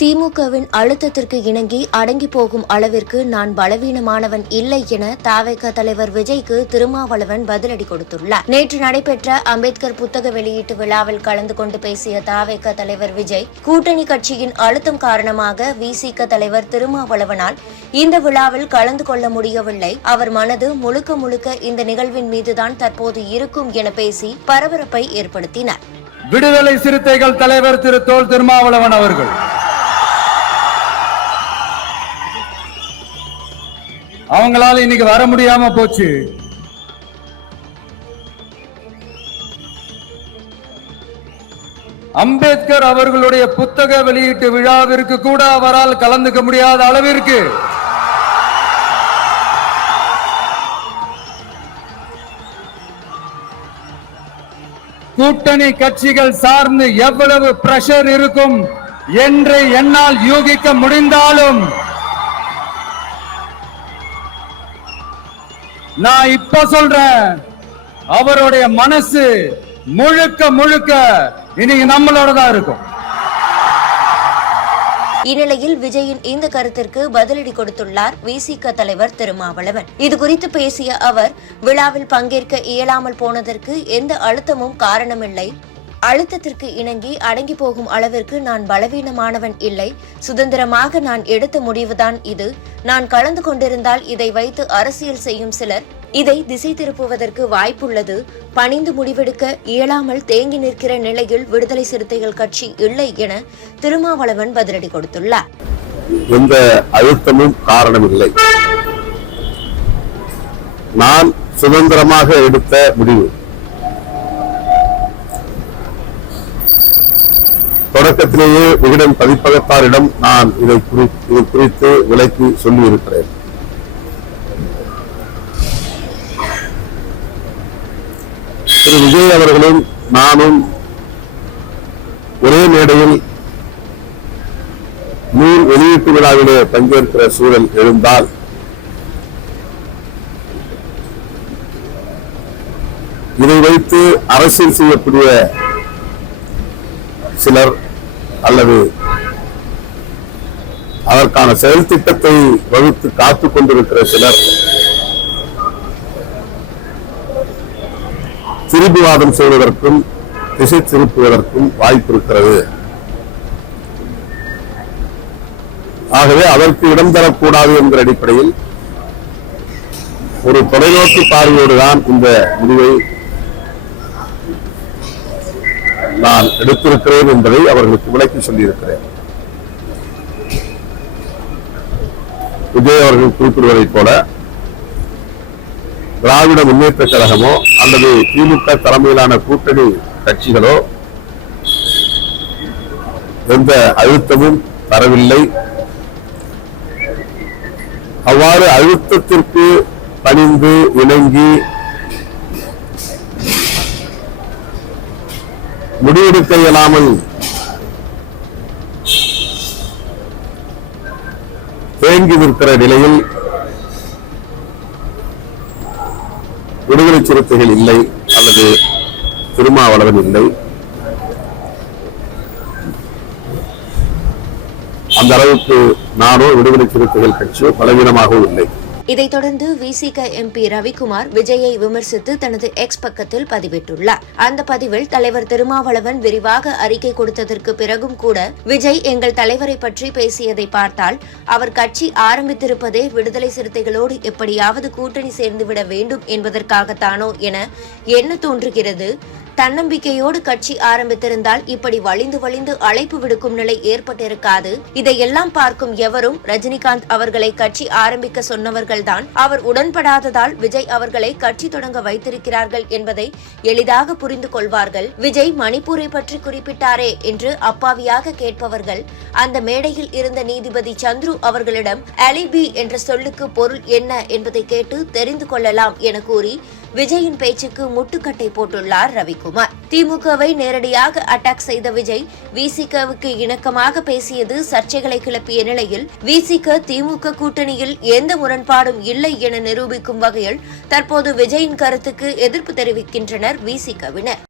திமுகவின் அழுத்தத்திற்கு இணங்கி அடங்கி போகும் அளவிற்கு நான் பலவீனமானவன் இல்லை என தவேக தலைவர் விஜய்க்கு திருமாவளவன் பதிலடி கொடுத்துள்ளார். நேற்று நடைபெற்ற அம்பேத்கர் புத்தக வெளியீட்டு விழாவில் கலந்து கொண்டு பேசிய தவேக தலைவர் விஜய், கூட்டணி கட்சியின் அழுத்தம் காரணமாக விசிக தலைவர் திருமாவளவனால் இந்த விழாவில் கலந்து கொள்ள முடியவில்லை. அவர் மனது முழுக்க முழுக்க இந்த நிகழ்வின் மீதுதான் தற்போது இருக்கும் என பேசி பரபரப்பை ஏற்படுத்தினார். விடுதலை சிறுத்தைகள் தலைவர் திரு தொல் திருமாவளவன் அவர்கள் அவங்களால இன்னைக்கு வர முடியாம போச்சு. அம்பேத்கர் அவர்களுடைய புத்தக வெளியீட்டு விழாவிற்கு கூட அவரால் கலந்துக்க முடியாத அளவிற்கு கூட்டணி கட்சிகள் சார்ந்து எவ்வளவு பிரஷர் இருக்கும் என்று என்னால் யூகிக்க முடிந்தாலும் நான் இப்ப சொல்றேன், அவருடைய மனசு முழுக்க முழுக்க இன்னைக்கு நம்மளோட தான் இருக்கும். இந்நிலையில் விஜயின் இந்த கருத்திற்கு பதிலடி கொடுத்துள்ளார் விசிக தலைவர் திருமாவளவன். இதுகுறித்து பேசிய அவர், விழாவில் பங்கேற்க இயலாமல் போனதற்கு எந்த அழுத்தமும் காரணமில்லை. அழுத்தத்திற்கு இணங்கி அடங்கி போகும் அளவிற்கு நான் பலவீனமானவன் இல்லை. சுதந்திரமாக நான் எடுத்த முடிவுதான் இது. நான் கலந்து கொண்டிருந்தால் இதை வைத்து அரசியல் செய்யும் சிலர் இதை திசை திருப்புவதற்கு வாய்ப்புள்ளது. பணிந்து முடிவெடுக்க இயலாமல் தேங்கி நிற்கிற நிலையில் விடுதலை சிறுத்தைகள் கட்சி இல்லை என திருமாவளவன் பதிலடி கொடுத்துள்ளார். எந்த அழுத்தமும் காரணமில்லை. நான் சுதந்திரமாக எடுத்த முடிவு. தொடக்கத்திலேயே விகடன் பதிப்பகத்தாரிடம் நான் இது குறித்து விளக்கி சொல்லியிருக்கிறேன். திரு விஜய் அவர்களும் நானும் ஒரே மேடையில் நூல் வெளியீட்டு விழாவிலே பங்கேற்கிற சூழல் எழுந்தால் இதை வைத்து அரசியல் செய்யக்கூடிய சிலர் அல்லது அதற்கான செயல் திட்டத்தை வகுத்து காத்துக் கொண்டிருக்கிற சிலர் திரும்பிவாதம் செய்வதற்கும் திசை திருப்புவதற்கும் வாய்ப்பு இருக்கிறது. ஆகவே அதற்கு இடம் தரக்கூடாது என்கிற அடிப்படையில் ஒரு தொலைநோக்கு பார்வையோடுதான் இந்த முடிவை நான் எடுத்திருக்கிறேன் என்பதை அவர்களுக்கு விளக்கி சொல்லியிருக்கிறேன். விஜய் அவர்கள் குறிப்பிடுவதைப் போல திராவிட முன்னேற்ற கழகமோ அல்லது திமுக தலைமையிலான கூட்டணி கட்சிகளோ எந்த அழுத்தமும் தரவில்லை. அவ்வாறு அழுத்தத்திற்கு பணிந்து இணங்கி முடிவெடுக்க இயலாமல் தேங்கி நிற்கிற நிலையில் விடுதலை சிறுத்தைகள் இல்லை அல்லது திருமாவளவன் இல்லை. அந்த அளவுக்கு நானோ விடுதலை சிறுத்தைகள் கட்சியோ பலவீனமாகவும் இல்லை. இதைத் தொடர்ந்து விசிக எம்பி ரவிக்குமார் விஜயை விமர்சித்து தனது எக்ஸ் பக்கத்தில் பதிவிட்டுள்ளார். அந்த பதிவில் தலைவர் திருமாவளவன் விரிவாக அறிக்கை கொடுத்ததற்கு பிறகும் கூட விஜய் எங்கள் தலைவரை பற்றி பேசியதை பார்த்தால் அவர் கட்சி ஆரம்பித்திருப்பதே விடுதலை சிறுத்தைகளோடு எப்படியாவது கூட்டணி சேர்ந்துவிட வேண்டும் என்பதற்காகத்தானோ என எண்ண தோன்றுகிறது. தன்னம்பிக்கையோடு கட்சி ஆரம்பித்திருந்தால் இப்படி வழிந்து வழிந்து அழைப்பு விடுக்கும் நிலை ஏற்பட்டிருக்காது. இதையெல்லாம் பார்க்கும் எவரும் ரஜினிகாந்த் அவர்களை கட்சி ஆரம்பிக்க சொன்னவர்கள்தான். அவர் உடன்படாததால் விஜய் அவர்களை கட்சி தொடங்க வைத்திருக்கிறார்கள் என்பதை எளிதாக புரிந்து கொள்வார்கள். விஜய் மணிப்பூரை பற்றி குறிப்பிட்டாரே என்று அப்பாவியாக கேட்பவர்கள் அந்த மேடையில் இருந்த நீதிபதி சந்துரு அவர்களிடம் அலிபி என்ற சொல்லுக்கு பொருள் என்ன என்பதை கேட்டு தெரிந்து கொள்ளலாம் என கூறி விஜயின் பேச்சுக்கு முட்டுக்கட்டை போட்டுள்ளார் ரவிக்குமார். திமுகவை நேரடியாக அட்டாக் செய்த விஜய் விசிகவுக்கு இணக்கமாக பேசியது சர்ச்சைகளை கிளப்பிய நிலையில் விசிக திமுக கூட்டணியில் எந்த முரண்பாடும் இல்லை என நிரூபிக்கும் வகையில் தற்போது விஜயின் கருத்துக்கு எதிர்ப்பு தெரிவிக்கின்றனர் விசிகவினர்.